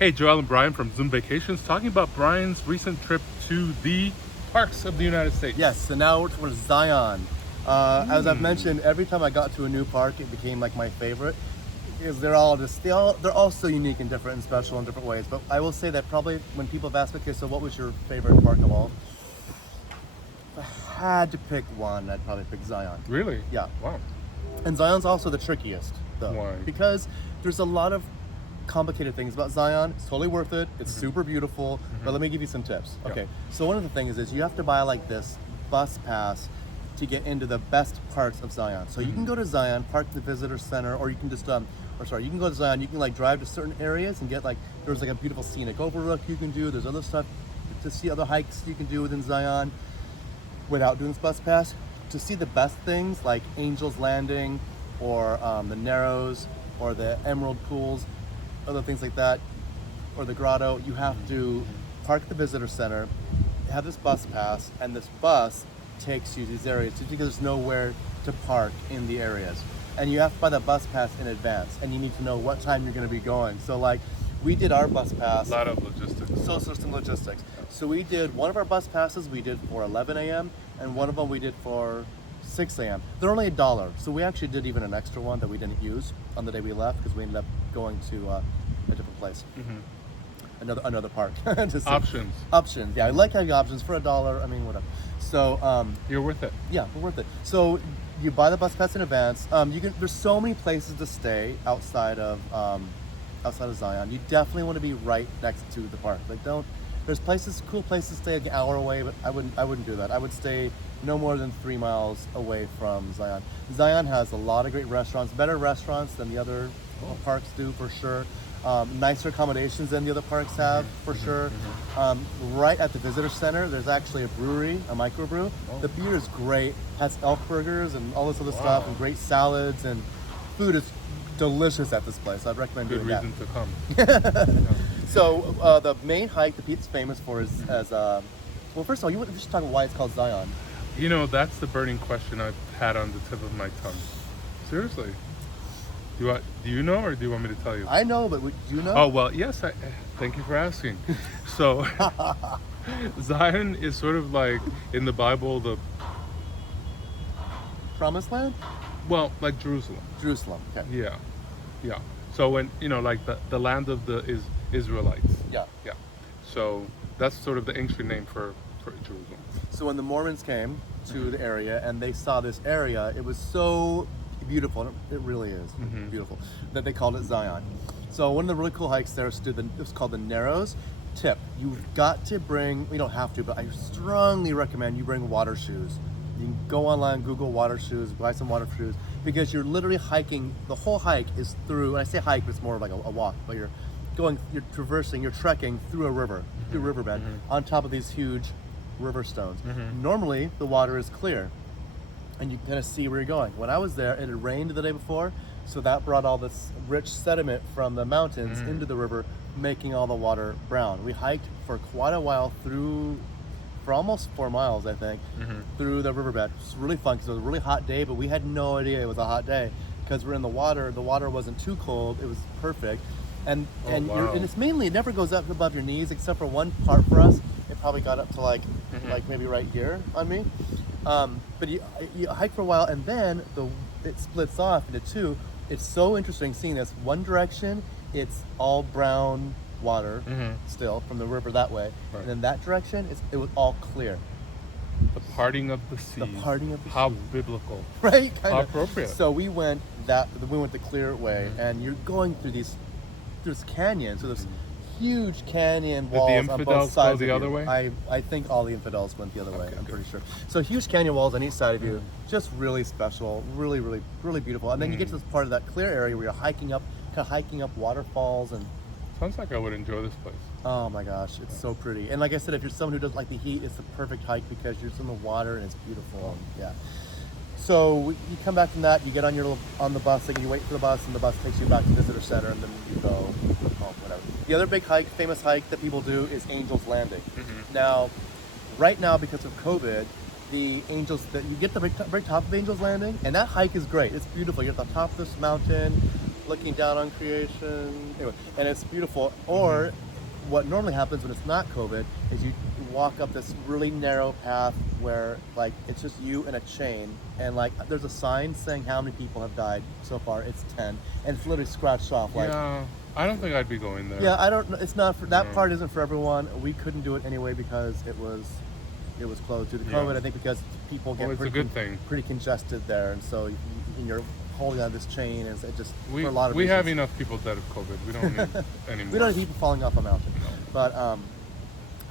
Hey, Joel and Bryan from Zoom Vacations, talking about Bryan's recent trip to the parks of the United States. Yes, so now we're to Zion. As I've mentioned, every time I got to a new park, it became like my favorite. Because they're all so unique and different and special in different ways. But I will say that probably when people have asked me, okay, so what was your favorite park of all? If I had to pick one, I'd probably pick Zion. Really? Yeah. Wow. And Zion's also the trickiest, though. Why? Because there's a lot of complicated things about Zion. It's totally worth it. It's super beautiful. But let me give you some tips. Yeah. Okay. So one of the things is you have to buy like this bus pass to get into the best parts of Zion. So you can go to Zion, park at the visitor center, or you can just you can go to Zion. You can like drive to certain areas and get like there's like a beautiful scenic overlook you can do. There's other stuff to see, other hikes you can do within Zion without doing this bus pass. To see the best things like Angel's Landing or the Narrows or the Emerald Pools, other things like that, or the Grotto, you have to park at the visitor center, have this bus pass, and this bus takes you to these areas just because there's nowhere to park in the areas. And you have to buy the bus pass in advance, and you need to know what time you're going to be going. So like, we did our bus pass. A lot of logistics. So some logistics. So we did one of our bus passes we did for 11 a.m. and one of them we did for 6 a.m. They're only $1. So we actually did even an extra one that we didn't use on the day we left because we ended up going to a different place. Another park. Options. Yeah, I like having options for $1. I mean, whatever. So You're worth it. yeah, we're worth it. So you buy the bus pass in advance. There's so many places to stay outside of Zion. You definitely want to be right next to the park. Like there's cool places to stay like an hour away, but I wouldn't do that. I would stay no more than 3 miles away from Zion. Zion has a lot of great restaurants, better restaurants than the other parks do for sure. Nicer accommodations than the other parks have for sure. Right at the visitor center, there's actually a brewery, a microbrew. The beer is great, has elk burgers and all this other stuff, and great salads, and food is delicious at this place. I'd recommend doing that. Good reason to come. So the main hike that Pete's famous for is well, first of all, you should talk about why it's called Zion. You know, that's the burning question I've had on the tip of my tongue. Seriously. Do you know, or do you want me to tell you? I know, but do you know? Oh, well, yes. Thank you for asking. So, Zion is sort of like, in the Bible, the... Promised Land? Well, like Jerusalem. Jerusalem, okay. Yeah. So when, like the land of the Israelites. Yeah. So that's sort of the ancient name for Jerusalem. So when the Mormons came to the area and they saw this area, it was so beautiful, it really is beautiful, that they called it Zion. So one of the really cool hikes there it was called the Narrows. Tip, you've got to bring, you don't have to, but I strongly recommend you bring water shoes. You can go online, Google water shoes, buy some water shoes, because you're literally hiking, the whole hike is through, and I say hike, but it's more like a walk, but you're trekking through a river, through a riverbed, on top of these huge river stones. Normally, the water is clear, and you kind of see where you're going. When I was there, it had rained the day before, so that brought all this rich sediment from the mountains into the river, making all the water brown. We hiked for quite a while for almost 4 miles, I think, through the riverbed. It was really fun because it was a really hot day, but we had no idea it was a hot day because we're in the water. The water wasn't too cold. It was perfect. And it's mainly, it never goes up above your knees except for one part for us. It probably got up to like maybe right here on me. But you hike for a while, and then it splits off into two. It's so interesting seeing this. One direction, it's all brown water still from the river that way, and then that direction, it was all clear. The parting of the seas. How biblical. Right? How appropriate. So we went the clear way, and you're going through these canyons, so there's huge canyon walls on both sides. Did the infidels go the other way? I think all the infidels went the other way. I'm pretty sure. So huge canyon walls on each side of you, just really special, really, really, really beautiful. And then you get to this part of that clear area where you're hiking up waterfalls and. Sounds like I would enjoy this place. Oh my gosh, it's so pretty. And like I said, if you're someone who doesn't like the heat, it's the perfect hike because you're in the water and it's beautiful. Yeah. So you come back from that, you get on the bus, and you wait for the bus, and the bus takes you back to the visitor center, and then you go home, whatever. The other big famous hike that people do is Angel's Landing. Now, right now, because of COVID, you get the very top of Angel's Landing, and that hike is great. It's beautiful. You're at the top of this mountain, looking down on creation. Anyway, and it's beautiful. Or what normally happens when it's not COVID is you walk up this really narrow path where like it's just you and a chain, and like there's a sign saying how many people have died so far. It's 10, and it's literally scratched off. Like, Yeah, I don't think I'd be going there. yeah, I don't know. It's not for that No. part. Isn't for everyone. We couldn't do it anyway because it was closed due to COVID. Yeah. I think because people get Well, it's a good thing. pretty congested there, and so you're holding on this chain, and it just We, for a lot of we have reasons. enough people dead of COVID. We don't need any more. We don't have people falling off a mountain. No. But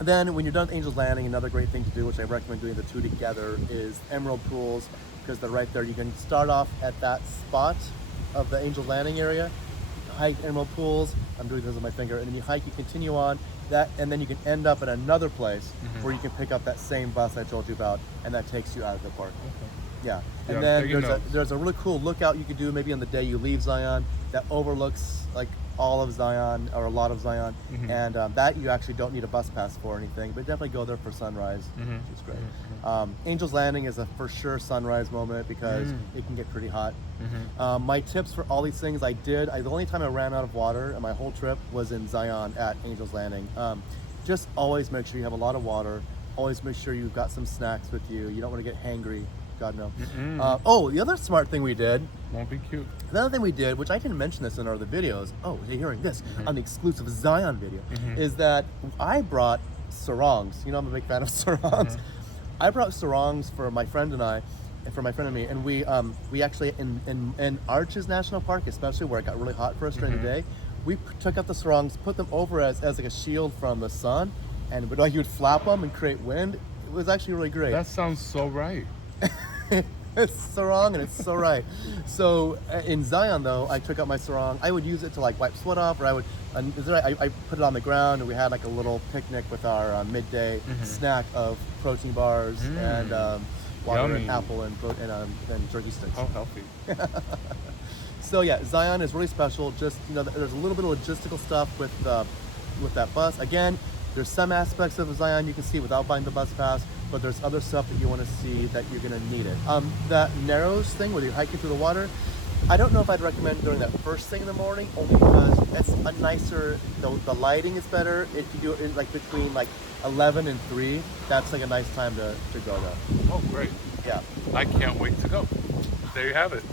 then when you're done with Angel's Landing, another great thing to do, which I recommend doing the two together, is Emerald Pools, because they're right there. You can start off at that spot of the Angel's Landing area, hike Emerald Pools. I'm doing this with my finger, and then you hike, you continue on that, and then you can end up at another place where you can pick up that same bus I told you about, and that takes you out of the park. Okay. Yeah, Yeah, and then taking notes. there's a really cool lookout you could do maybe on the day you leave Zion that overlooks like all of Zion or a lot of Zion, and that you actually don't need a bus pass for or anything, but definitely go there for sunrise, which is great. Angel's Landing is a for sure sunrise moment because it can get pretty hot. My tips for all these things the only time I ran out of water in my whole trip was in Zion at Angel's Landing. Just always make sure you have a lot of water. Always make sure you've got some snacks with you. You don't want to get hangry. God no. The other smart thing we did, Won't be cute. the other thing we did, which I didn't mention this in our other videos, you're hearing this on the exclusive Zion video, is that I brought sarongs. You know, I'm a big fan of sarongs. I brought sarongs for my friend and I, and for my friend and me, and we actually in Arches National Park, especially where it got really hot for us during the day, we took out the sarongs, put them over as like a shield from the sun, and you would flap them and create wind. It was actually really great. That sounds so right. It's sarong and it's so right. So in Zion though, I took out my sarong. I would use it to like wipe sweat off, or I put it on the ground, and we had like a little picnic with our midday snack of protein bars and water Yummy. and apple and turkey sticks. How healthy. So yeah, Zion is really special. Just there's a little bit of logistical stuff with that bus. Again, there's some aspects of Zion you can see without buying the bus pass, but there's other stuff that you want to see that you're going to need it. That Narrows thing where you're hiking through the water, I don't know if I'd recommend doing that first thing in the morning, only because it's a nicer, the lighting is better. If you do it in, like between like 11 and 3, that's like a nice time to go there. Oh, great. Yeah. I can't wait to go. There you have it.